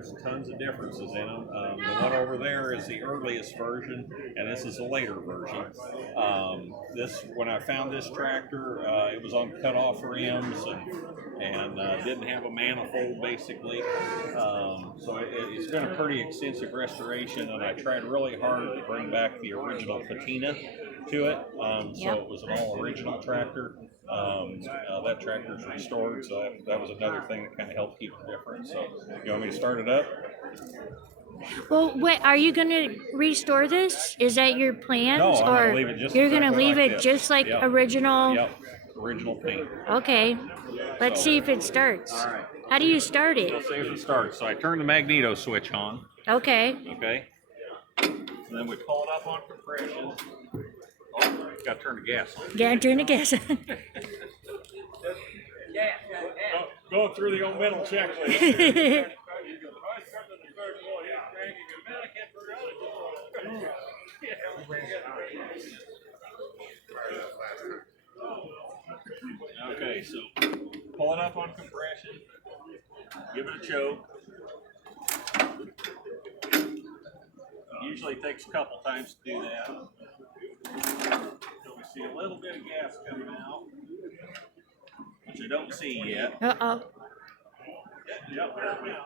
there's tons of differences in them. The one over there is the earliest version, and this is a later version. When I found this tractor, it was on cut-off rims and didn't have a manifold basically. So it's been a pretty extensive restoration, and I tried really hard to bring back the original patina to it. So it was an all original tractor. That tractor's restored, so that was another thing that kind of helped keep it different. So you want me to start it up? Well, wait, are you going to restore this? Is that your plans? No, I'm or gonna leave it just you're going to exactly leave like it this. just like Yep. original? Yep, original paint. Okay, let's see if it starts. All right. How do you start it? We'll see if it starts. So I turn the magneto switch on. Okay. Okay. And then we pull it up on compression. Oh, got to turn the gas on. Yeah, turn the gas on. Go through the old mental checklist. Okay, so pull it up on compression, give it a choke. Usually takes a couple times to do that. So we see a little bit of gas coming out, which I don't see yet. Uh-oh. Yep, there it went.